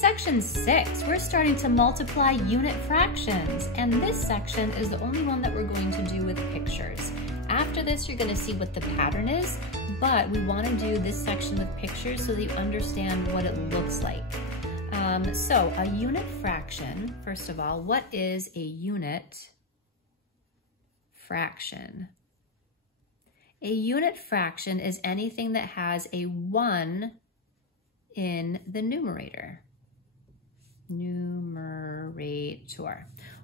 Section 6, we're starting to multiply unit fractions, and this section is the only one that we're going to do with pictures. After this, you're going to see what the pattern is, but we want to do this section with pictures so that you understand what it looks like. So a unit fraction, first of all, what is a unit fraction? A unit fraction is anything that has a 1 in the numerator.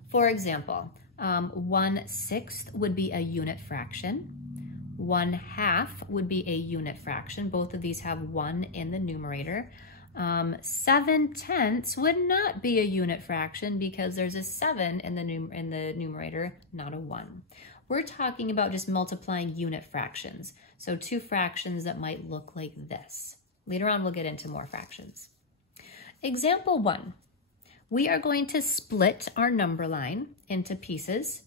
For example, 1/6 would be a unit fraction. 1/2 would be a unit fraction. Both of these have 1 in the numerator. 7/10 would not be a unit fraction because there's a 7 in the numerator, not a 1. We're talking about just multiplying unit fractions. So two fractions that might look like this. Later on, we'll get into more fractions. Example 1. We are going to split our number line into pieces.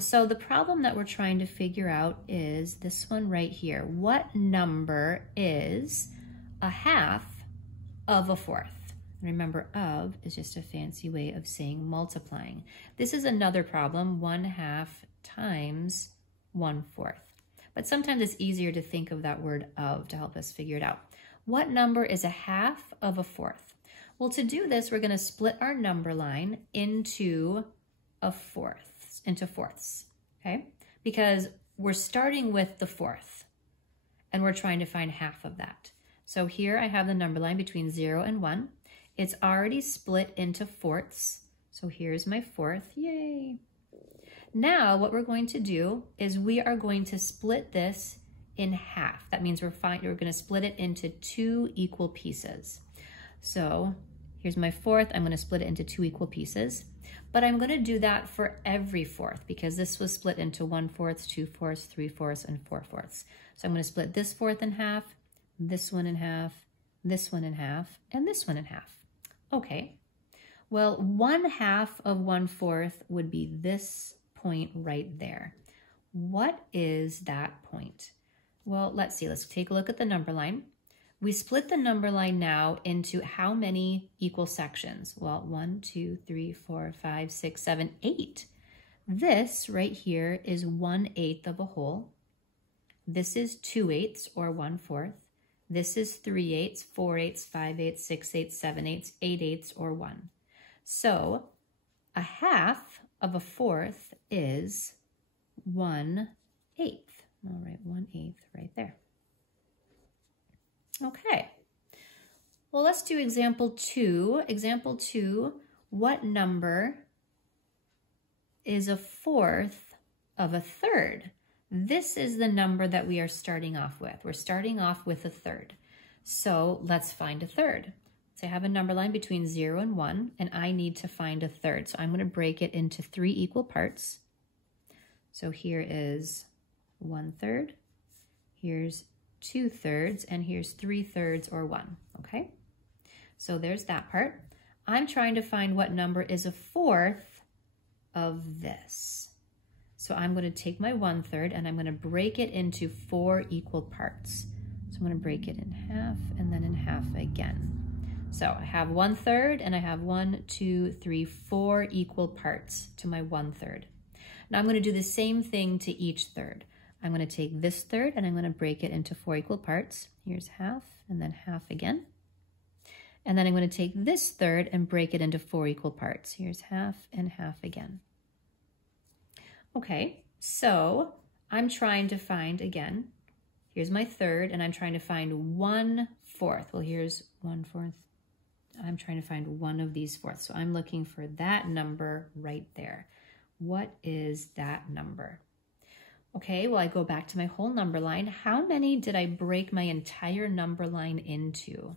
So the problem that we're trying to figure out is this one right here. What number is 1/2 of a 4th? Remember, of is just a fancy way of saying multiplying. This is another problem, 1/2 times 1/4. But sometimes it's easier to think of that word of to help us figure it out. What number is 1/2 of a 4th? Well, to do this, we're going to split our number line into fourths, okay? Because we're starting with the 4th, and we're trying to find 1/2 of that. So here I have the number line between 0 and 1. It's already split into fourths. So here's my 4th, yay. Now what we're going to do is we are going to split this in half. That means we're going to split it into 2 equal pieces. So here's my 4th. I'm going to split it into 2 equal pieces. But I'm going to do that for every 4th because this was split into 1/4, 2/4, 3/4, and 4/4. So I'm going to split this 4th in half, this one in half, this one in half, and this one in half. Okay. Well, 1/2 of 1/4 would be this point right there. What is that point? Well, let's see. Let's take a look at the number line. We split the number line now into how many equal sections? Well, 1, 2, 3, 4, 5, 6, 7, 8. This right here is 1/8 of a whole. This is 2/8 or 1/4. This is 3/8, 4/8, 5/8, 6/8, 7/8, 8/8 or 1. So 1/2 of a 4th is 1/8. All right, 1/8 right there. Okay, well, let's do example 2. Example 2, what number is 1/4 of a 1/3? This is the number that we are starting off with. We're starting off with 1/3. So let's find 1/3. So I have a number line between 0 and 1, and I need to find 1/3. So I'm going to break it into 3 equal parts. So here is 1/3, here's 2/3, and here's 3/3 or 1, okay? So there's that part. I'm trying to find what number is 1/4 of this. So I'm going to take my 1/3 and I'm going to break it into 4 equal parts. So I'm going to break it in half and then in half again. So I have 1/3 and I have 1, 2, 3, 4 equal parts to my 1/3. Now I'm going to do the same thing to each third. I'm going to take this third and I'm going to break it into 4 equal parts. Here's half and then half again. And then I'm going to take this third and break it into 4 equal parts. Here's half and half again. Okay, so I'm trying to find, again, here's my third, and I'm trying to find 1/4. Well, here's 1/4. I'm trying to find one of these fourths. So I'm looking for that number right there. What is that number? Okay, well, I go back to my whole number line. How many did I break my entire number line into?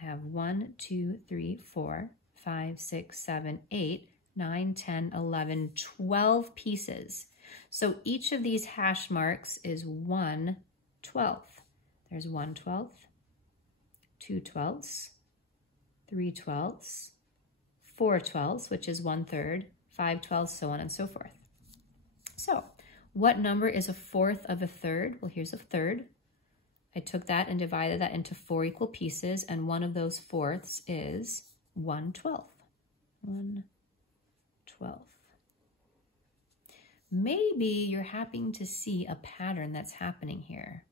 I have 1, 2, 3, 4, 5, 6, 7, 8, 9, 10, 11, 12 pieces. So each of these hash marks is 1/12. There's 1/12, 2/12, 3/12, 4/12, which is 1/3, 5/12, so on and so forth. So what number is 1/4 of 1/3? Well, here's 1/3. I took that and divided that into 4 equal pieces, and one of those fourths is 1/12. 1/12. Maybe you're happy to see a pattern that's happening here.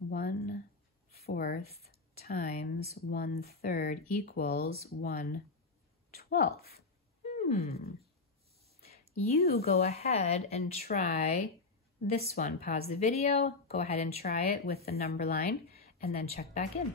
1/4 times 1/3 equals 1/12. You go ahead and try this one. Pause the video, go ahead and try it with the number line, and then check back in.